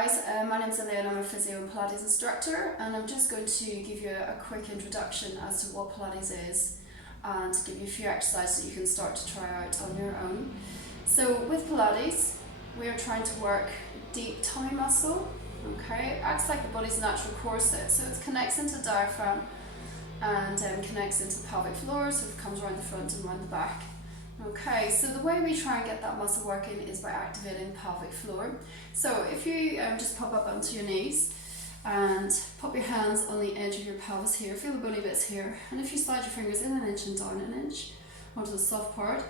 guys, my name's Elaine, I'm a physio and Pilates instructor, and I'm just going to give you a quick introduction as to what Pilates is and give you a few exercises that you can start to try out on your own. So with Pilates, we are trying to work deep tummy muscle, okay? It acts like the body's natural corset, so it connects into the diaphragm and connects into the pelvic floor, so it comes around the front and around the back. Okay, so the way we try and get that muscle working is by activating the pelvic floor. So if you just pop up onto your knees and pop your hands on the edge of your pelvis here, feel the bony bits here, and if you slide your fingers in an inch and down an inch onto the soft part,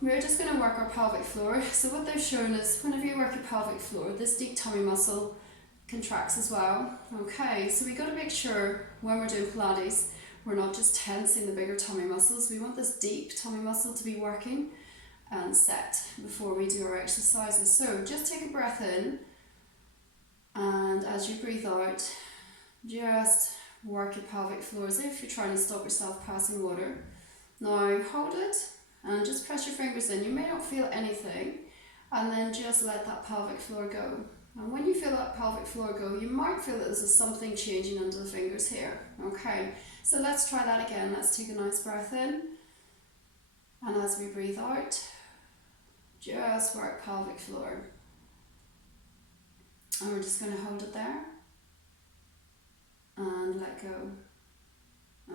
we're just going to work our pelvic floor. So what they've shown is whenever you work your pelvic floor, this deep tummy muscle contracts as well. Okay, so we got to make sure when we're doing Pilates, we're not just tensing the bigger tummy muscles. We want this deep tummy muscle to be working and set before we do our exercises. So just take a breath in, and as you breathe out, just work your pelvic floor as if you're trying to stop yourself passing water. Now hold it and just press your fingers in. You may not feel anything, and then just let that pelvic floor go. And when you feel that pelvic floor go, you might feel that there's something changing under the fingers here. Okay, so let's try that again. Let's take a nice breath in, and as we breathe out, just work pelvic floor. And we're just going to hold it there and let go.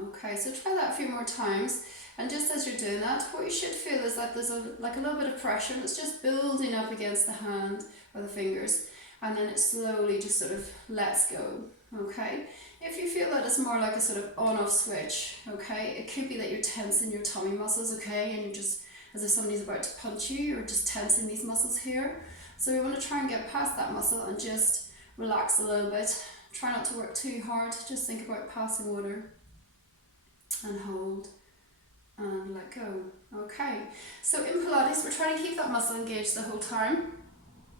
Okay, so try that a few more times, and just as you're doing that, what you should feel is that there's a little bit of pressure that's just building up against the hand or the fingers, and then it slowly just sort of lets go. Okay, if you feel that it's more like a sort of on-off switch, okay, it could be that you're tensing your tummy muscles, okay, and you're just, as if somebody's about to punch you, you're just tensing these muscles here. So we want to try and get past that muscle and just relax a little bit. Try not to work too hard, just think about passing water and hold and let go. Okay, so in Pilates we're trying to keep that muscle engaged the whole time.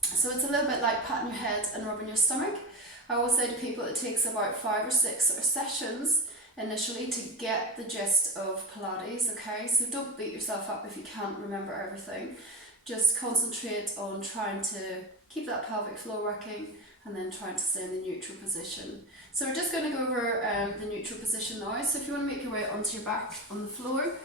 So it's a little bit like patting your head and rubbing your stomach. I always say to people it takes about 5 or 6 sessions initially to get the gist of Pilates, okay? So don't beat yourself up if you can't remember everything. Just concentrate on trying to keep that pelvic floor working and then trying to stay in the neutral position. So we're just going to go over the neutral position now. So if you want to make your way onto your back on the floor,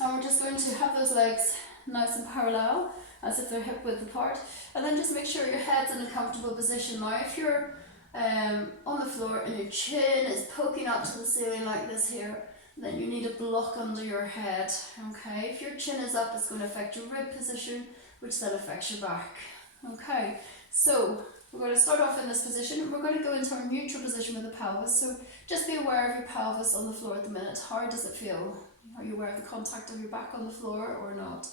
and we're just going to have those legs nice and parallel as if they're hip width apart, and then just make sure your head's in a comfortable position. Now if you're on the floor and your chin is poking up to the ceiling like this here, then you need a block under your head. Okay, if your chin is up, it's going to affect your rib position, which then affects your back. Okay, so we're going to start off in this position. We're going to go into our neutral position with the pelvis. So just be aware of your pelvis on the floor at the minute. How does it feel? Are you aware of the contact of your back on the floor or not?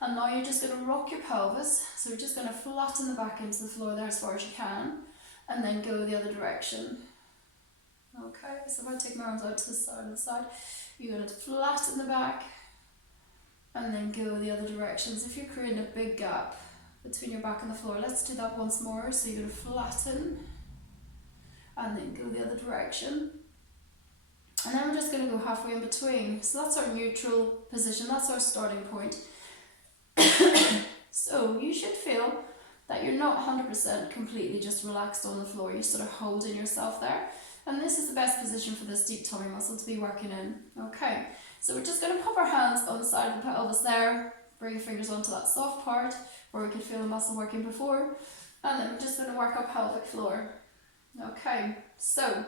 And now you're just going to rock your pelvis. So you're just going to flatten the back into the floor there as far as you can, and then go the other direction. Okay, so if I take my arms out to the side, you're going to flatten the back and then go the other direction. So if you're creating a big gap between your back and the floor, let's do that once more. So you're going to flatten and then go the other direction. And then we're just going to go halfway in between. So that's our neutral position, that's our starting point. So you should feel that you're not 100% completely just relaxed on the floor, you're sort of holding yourself there. And this is the best position for this deep tummy muscle to be working in. Okay, so we're just going to pop our hands on the side of the pelvis there, bring your fingers onto that soft part where we could feel the muscle working before, and then we're just going to work our pelvic floor. Okay, so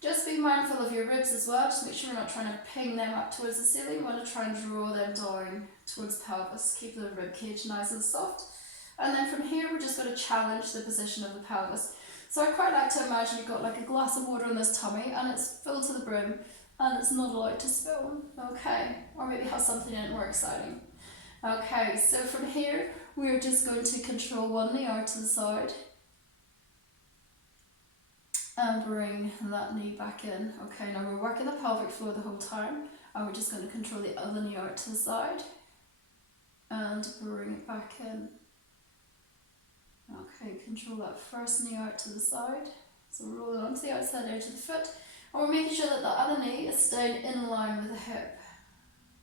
just be mindful of your ribs as well. Just make sure we're not trying to ping them up towards the ceiling. We want to try and draw them down towards the pelvis. Keep the rib cage nice and soft. And then from here, we're just going to challenge the position of the pelvis. So I quite like to imagine you've got like a glass of water in this tummy and it's filled to the brim and it's not allowed to spill. Okay, or maybe have something in it more exciting. Okay, so from here, we're just going to control one knee out to the side and bring that knee back in. Okay, now we're working the pelvic floor the whole time, and we're just going to control the other knee out to the side and bring it back in. Okay, control that first knee out to the side. So roll it onto the outside edge of the foot, and we're making sure that the other knee is staying in line with the hip.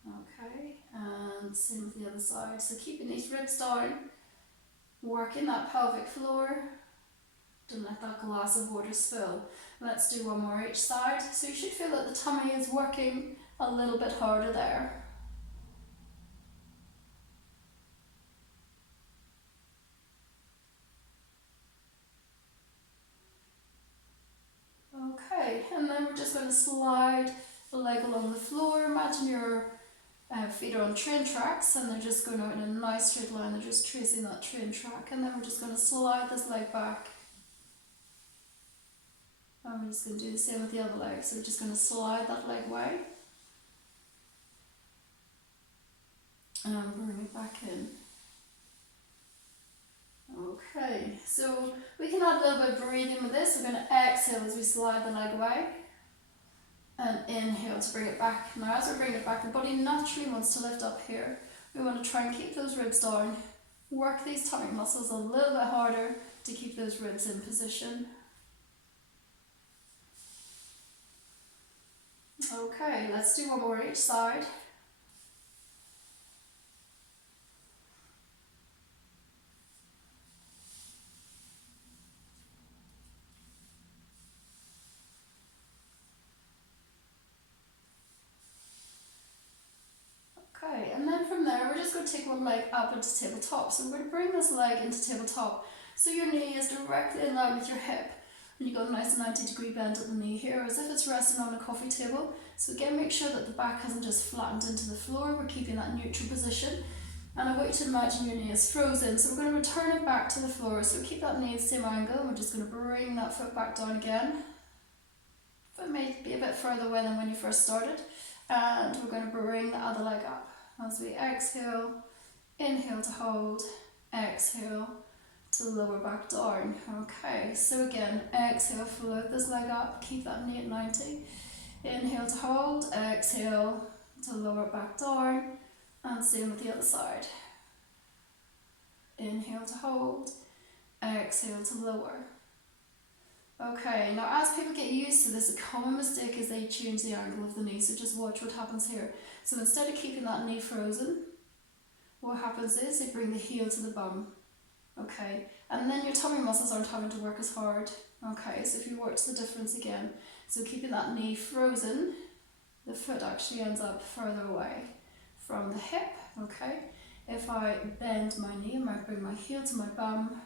Okay, and same with the other side. So keeping these ribs down Working that pelvic floor. Don't let that glass of water spill. Let's do one more each side. So you should feel that the tummy is working a little bit harder there. Okay, and then we're just going to slide the leg along the floor. Imagine your feet are on train tracks and they're just going out in a nice straight line. They're just tracing that train track, and then we're just going to slide this leg back. And we're just going to do the same with the other leg. So we're just going to slide that leg away and bring it back in. Okay, so we can add a little bit of breathing with this. We're going to exhale as we slide the leg away and inhale to bring it back. Now as we bring it back, the body naturally wants to lift up here. We want to try and keep those ribs down, work these tummy muscles a little bit harder to keep those ribs in position. Okay, let's do one more each side. Okay, and then from there we're just going to take one leg up into tabletop. So we're going to bring this leg into tabletop so your knee is directly in line with your hip. And you got a nice 90-degree bend at the knee here, as if it's resting on a coffee table. So again, make sure that the back hasn't just flattened into the floor. We're keeping that neutral position. And I want you to imagine your knee is frozen. So we're going to return it back to the floor. So keep that knee at the same angle. And we're just going to bring that foot back down again. Foot may be a bit further away than when you first started. And we're going to bring the other leg up. As we exhale, inhale to hold, exhale to lower back down. Okay, so again, exhale, float this leg up, keep that knee at 90. Inhale to hold, exhale to lower back down, and same with the other side. Inhale to hold, exhale to lower. Okay, now as people get used to this, a common mistake is they change the angle of the knee, so just watch what happens here. So instead of keeping that knee frozen, what happens is they bring the heel to the bum. Okay, and then your tummy muscles aren't having to work as hard. Okay, so if you watch the difference again, so keeping that knee frozen, the foot actually ends up further away from the hip. Okay, if I bend my knee, I might bring my heel to my bum.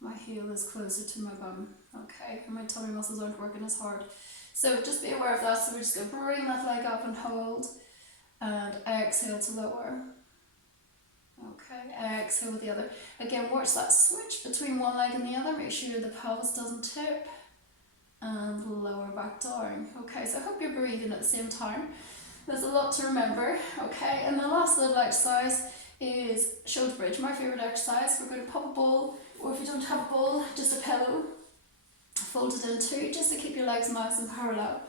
My heel is closer to my bum. Okay, and my tummy muscles aren't working as hard. So just be aware of that. So we're just going to bring that leg up and hold, and exhale to lower. Okay, exhale with the other. Again, watch that switch between one leg and the other. Make sure the pelvis doesn't tip, and lower back down. Okay, so I hope you're breathing at the same time. There's a lot to remember. Okay, and the last little exercise is shoulder bridge, my favourite exercise. We're going to pop a ball, or if you don't have a ball, just a pillow, fold it in two, just to keep your legs nice and parallel.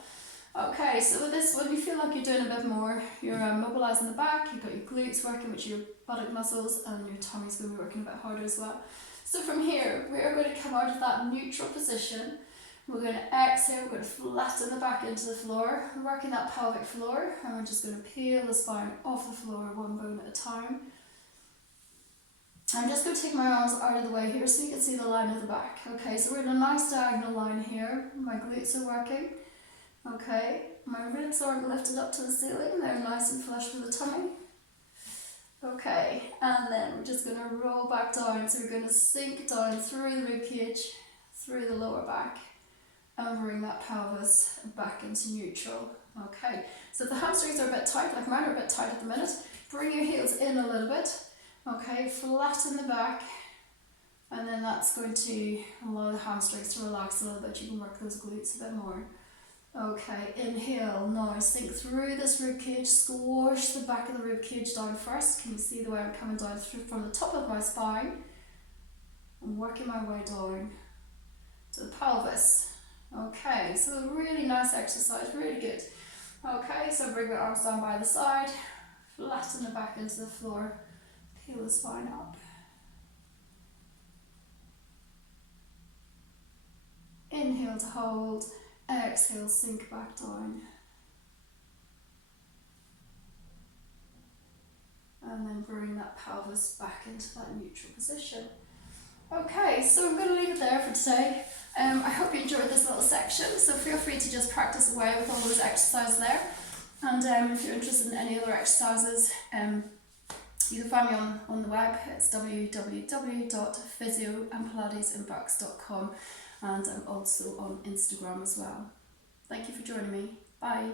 Okay, so with this one, you feel like you're doing a bit more. You're mobilising the back, you've got your glutes working, which are your buttock muscles, and your tummy's going to be working a bit harder as well. So from here, we're going to come out of that neutral position. We're going to exhale, we're going to flatten the back into the floor, working that pelvic floor, and we're just going to peel the spine off the floor one bone at a time. I'm just going to take my arms out of the way here so you can see the line of the back. Okay, so we're in a nice diagonal line here. My glutes are working. Okay, my ribs aren't lifted up to the ceiling, they're nice and flush with the tummy. Okay, and then we're just going to roll back down, so we're going to sink down through the rib cage, through the lower back, and bring that pelvis back into neutral. Okay, so if the hamstrings are a bit tight, like mine are a bit tight at the minute, bring your heels in a little bit. Okay, flatten the back, and then that's going to allow the hamstrings to relax a little bit. You can work those glutes a bit more. Okay, inhale, now sink through this rib cage, squash the back of the rib cage down first. Can you see the way I'm coming down through from the top of my spine? I'm working my way down to the pelvis. Okay, so a really nice exercise, really good. Okay, so bring your arms down by the side, flatten the back into the floor, peel the spine up. Inhale to hold. Exhale, sink back down. and then bring that pelvis back into that neutral position. Okay, so I'm going to leave it there for today. I hope you enjoyed this little section, so feel free to just practice away with all those exercises there. And if you're interested in any other exercises, you can find me on the web. It's www.physioandpilatesinbox.com, and I'm also on Instagram as well. Thank you for joining me. Bye.